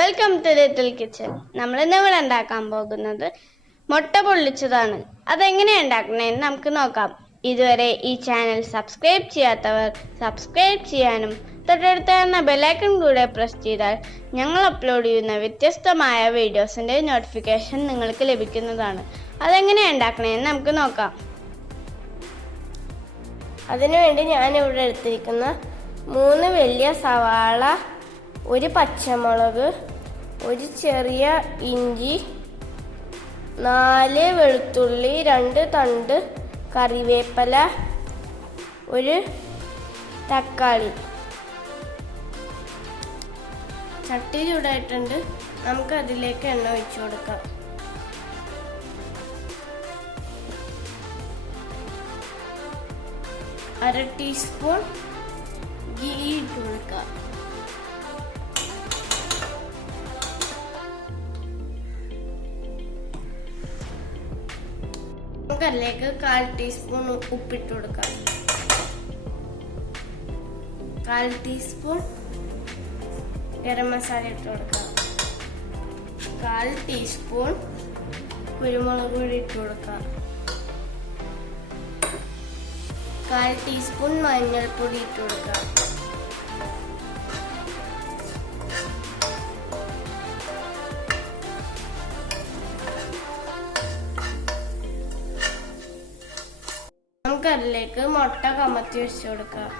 Welcome to little kitchen. നമ്മൾ ഇന്നിവിടെ ഉണ്ടാക്കാൻ പോകുന്നത് മുട്ട പൊള്ളിച്ചതാണ്. അതെങ്ങനെയാണ് ഉണ്ടാക്കണേന്ന് നമുക്ക് നോക്കാം. ഇതുവരെ ഈ ചാനൽ സബ്സ്ക്രൈബ് ചെയ്യാത്തവർ സബ്സ്ക്രൈബ് ചെയ്യാനും തൊട്ടടുത്ത് വരുന്ന ബെല്ലൈക്കൺ കൂടെ പ്രസ് ചെയ്താൽ ഞങ്ങൾ അപ്ലോഡ് ചെയ്യുന്ന വ്യത്യസ്തമായ വീഡിയോസിൻ്റെ നോട്ടിഫിക്കേഷൻ നിങ്ങൾക്ക് ലഭിക്കുന്നതാണ്. അതെങ്ങനെയാണ് ഉണ്ടാക്കണേന്ന് നമുക്ക് നോക്കാം. അതിനുവേണ്ടി ഞാനിവിടെ എടുത്തിരിക്കുന്ന 3 വലിയ സവാള, 1 പച്ചമുളക്, 1 ചെറിയ ഇഞ്ചി, 4 വെളുത്തുള്ളി, 2 തണ്ട് കറിവേപ്പില, 1 തക്കാളി. ചട്ടി ചൂടായിട്ടുണ്ട്. നമുക്ക് അതിലേക്ക് എണ്ണ ഒഴിച്ചു കൊടുക്കാം. അര ടീസ്പൂൺ ഗീ ഇട്ട് കൊടുക്കാം. നമുക്ക് അതിലേക്ക് 1/4 ടീസ്പൂൺ ഉപ്പിട്ട് കൊടുക്കാം. 1/4 ടീസ്പൂൺ ഗരം മസാല ഇട്ട് കൊടുക്കാം. 1/4 ടീസ്പൂൺ കുരുമുളക് പൊടി ഇട്ട് കൊടുക്കാം. 1/4 ടീസ്പൂൺ മഞ്ഞൾപ്പൊടി ഇട്ട് കൊടുക്കാം. നമുക്ക് അതിലേക്ക് മുട്ട കമത്തി വെച്ച് കൊടുക്കാം.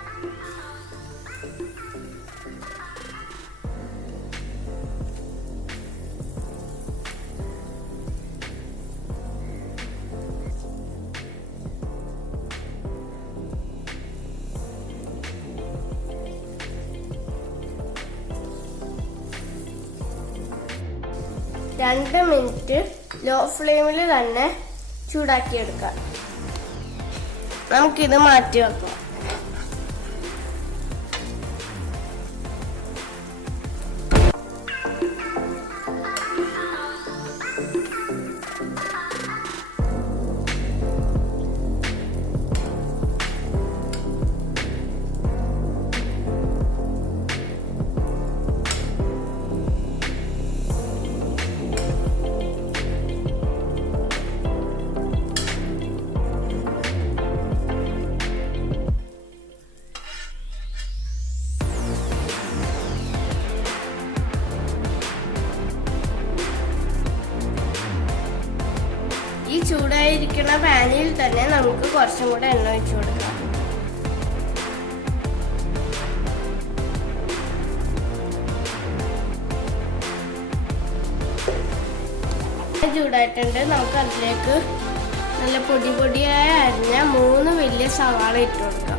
രണ്ട് മിനിറ്റ് ലോ ഫ്ലെയിമിൽ തന്നെ ചൂടാക്കിയെടുക്കാം. നമുക്കിത് മാറ്റി വെക്കാം. ഈ ചൂടായിരിക്കുന്ന പാനിൽ തന്നെ നമുക്ക് കുറച്ചും കൂടെ എണ്ണ ഒഴിച്ചു കൊടുക്കാം. ചൂടായിട്ടുണ്ട്. നമുക്ക് അതിലേക്ക് നല്ല പൊടി പൊടിയായി അരിഞ്ഞ 3 വലിയ സവാള ഇട്ട് കൊടുക്കാം.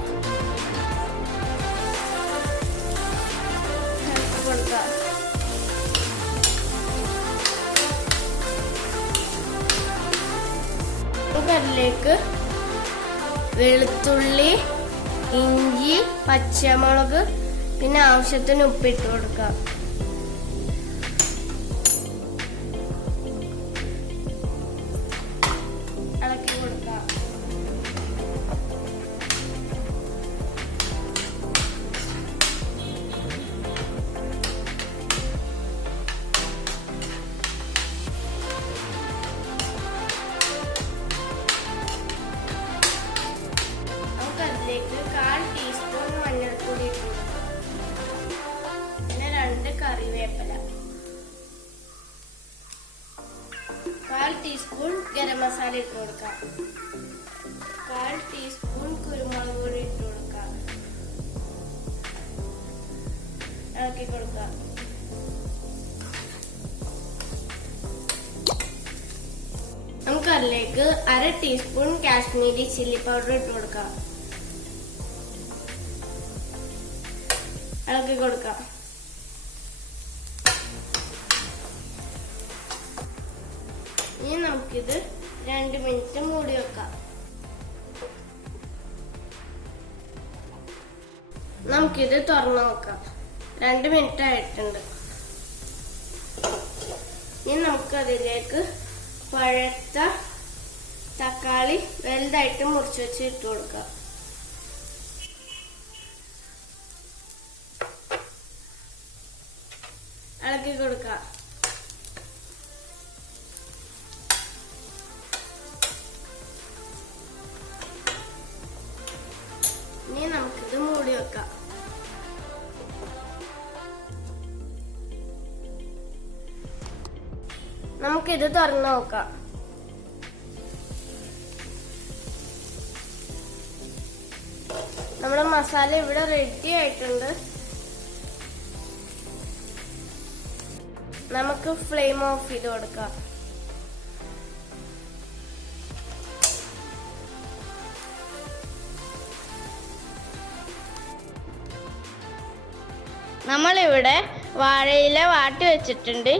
അതിലേക്ക് വെളുത്തുള്ളി, ഇഞ്ചി, പച്ചമുളക്, പിന്നെ ആവശ്യത്തിന് ഉപ്പിട്ട് കൊടുക്കാം. ഇളക്കി കൊടുക്കാം. അതിലേക്ക് 1/4 ടീസ്പൂൺ മഞ്ഞൾപ്പൊടി ഇട്ട് കൊടുക്കാം. പിന്നെ 2 കറിവേപ്പില, 1/4 ടീസ്പൂൺ ഗരം മസാല ഇട്ട് കൊടുക്കാം. 1/4 ടീസ്പൂൺ കുരുമുളക് പൊടി ഇട്ട് കൊടുക്കാം. ഇളക്കി കൊടുക്കാം. നമുക്ക് അതിലേക്ക് അര ടീസ്പൂൺ കാശ്മീരി ചില്ലി പൗഡർ ഇട്ട് കൊടുക്കാം. ഇളക്കി കൊടുക്കാം. ഇനി നമുക്കിത് 2 മിനിറ്റ് മൂടി വെക്കാം. നമുക്കിത് തുറന്നു നോക്കാം. 2 മിനിറ്റ് ആയിട്ടുണ്ട്. ഇനി നമുക്ക് അതിലേക്ക് പഴുത്ത തക്കാളി വലുതായിട്ട് മുറിച്ച് വെച്ച് ഇട്ട് കൊടുക്കാം. ഇളക്കി കൊടുക്കാം. ഇനി നമുക്കിത് മൂടി വെക്കാം. നമുക്കിത് തുറന്നു നോക്കാം. നമ്മുടെ മസാല ഇവിടെ റെഡി ആയിട്ടുണ്ട്. നമുക്ക് ഫ്ലെയിം ഓഫ് ചെയ്ത് കൊടുക്കാം. നമ്മളിവിടെ വാഴയില വാട്ടി വെച്ചിട്ടുണ്ട്.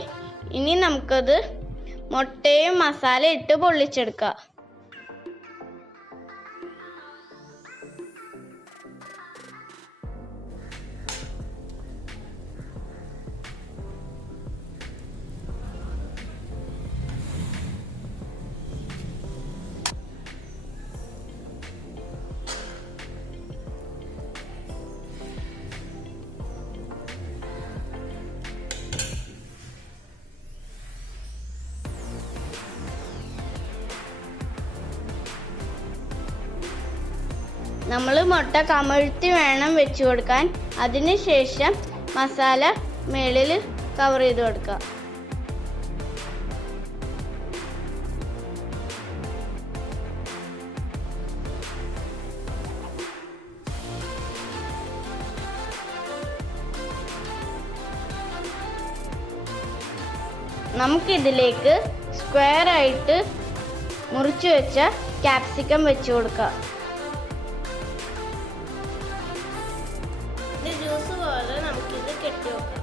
ഇനി നമുക്കത് മുട്ടയും മസാല ഇട്ട് പൊള്ളിച്ചെടുക്കാം. നമ്മൾ മുട്ട കമഴ്ത്തി വേണം വെച്ച് കൊടുക്കാൻ. അതിനുശേഷം മസാല മേളിൽ കവർ ചെയ്ത് കൊടുക്കുക. നമുക്കിതിലേക്ക് സ്ക്വയർ ആയിട്ട് മുറിച്ചു വെച്ച ക്യാപ്സിക്കം വെച്ച് കൊടുക്കാം. ജ്യൂസ് പോലെ നമുക്കിത് കെട്ടി വെക്കാം.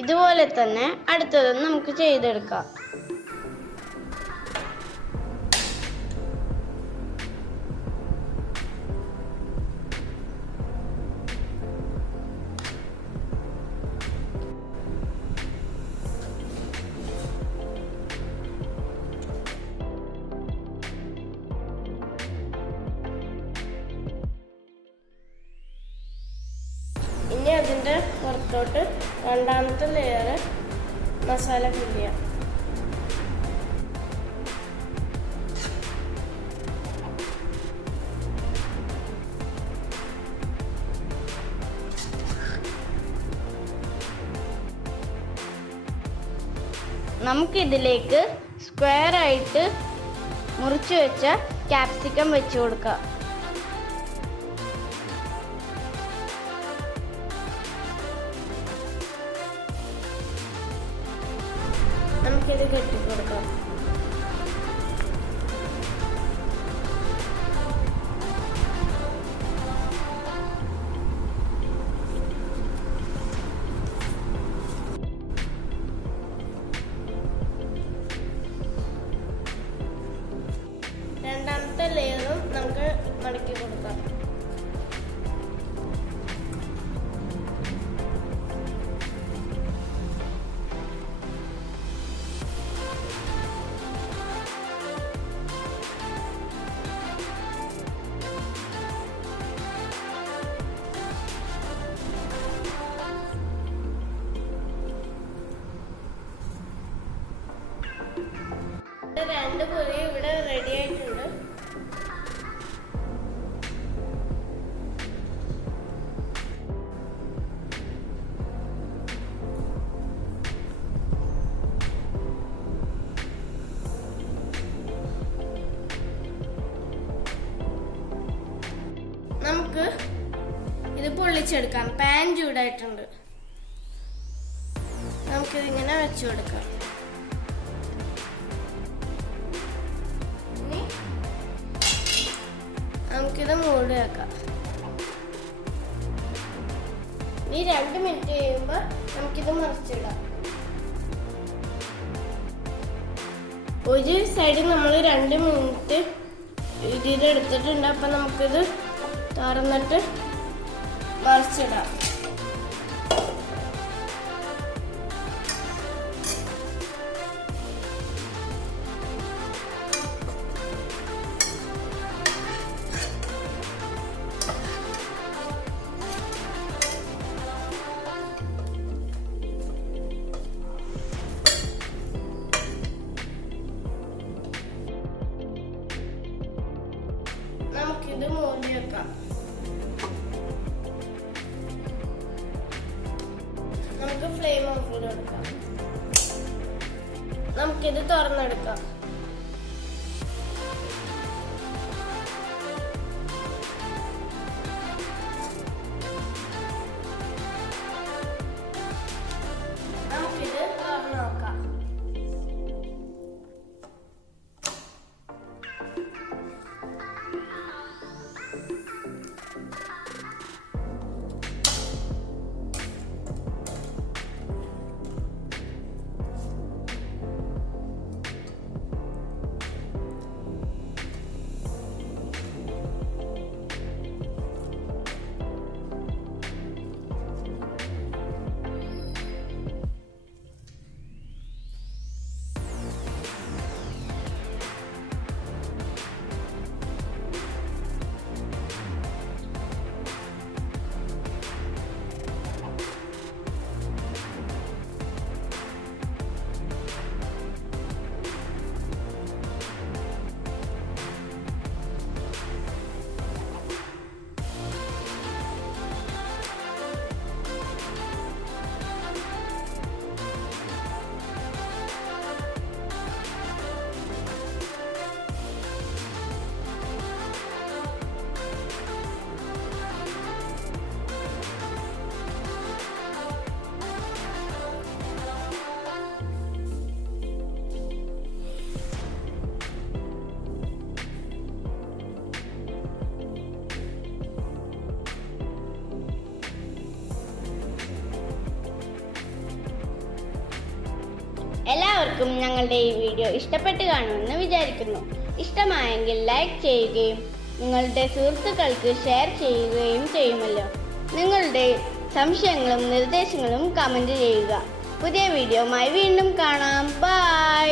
ഇതുപോലെ തന്നെ അടുത്തതും നമുക്ക് ചെയ്തെടുക്കാം. ഇനി അതിൻ്റെ പുറത്തോട്ട് രണ്ടാമത്തെ ലെയർ മസാല ഫില്ല് ചെയ്യാം. നമുക്കിതിലേക്ക് സ്ക്വയർ ആയിട്ട് മുറിച്ചു വെച്ച ക്യാപ്സിക്കം വെച്ച് കൊടുക്കാം. നമുക്കിത് കെട്ടിക്കൊടുക്കാം. രണ്ടാമത്തെ ലെയറും നമുക്ക് മടക്കി കൊടുക്കാം. രണ്ട് പൊരി ഇവിടെ റെഡി ആയിട്ടുണ്ട്. നമുക്ക് ഇത് പൊള്ളിച്ചെടുക്കാം. പാൻ ചൂടായിട്ടുണ്ട്. നമുക്കിതിങ്ങനെ വെച്ചു കൊടുക്കാം. നമുക്കിത് മൂടി വെക്കാം. ഈ 2 മിനിറ്റ് കഴിയുമ്പോൾ നമുക്കിത് മറിച്ചിടാം. ഒരു സൈഡ് നമ്മൾ 2 മിനിറ്റ് ഇതിലെടുത്തിട്ടുണ്ട്. അപ്പം നമുക്കിത് തുറന്നിട്ട് മറിച്ചിടാം. നമുക്കിത് മൂടി വെക്കാം. നമുക്ക് ഫ്ലെയിം ഓഫ് ചെയ്ത് കൊടുക്കാം. നമുക്കിത് തുറന്നെടുക്കാം. നമുക്കിത് തുറന്നു നോക്കാം. എല്ലാവർക്കും ഞങ്ങളുടെ ഈ വീഡിയോ ഇഷ്ടപ്പെട്ട് കാണുമെന്ന് വിചാരിക്കുന്നു. ഇഷ്ടമായെങ്കിൽ ലൈക്ക് ചെയ്യുകയും നിങ്ങളുടെ സുഹൃത്തുക്കൾക്ക് ഷെയർ ചെയ്യുകയും ചെയ്യുമല്ലോ. നിങ്ങളുടെ സംശയങ്ങളും നിർദ്ദേശങ്ങളും കമൻറ്റ് ചെയ്യുക. പുതിയ വീഡിയോയുമായി വീണ്ടും കാണാം. ബൈ.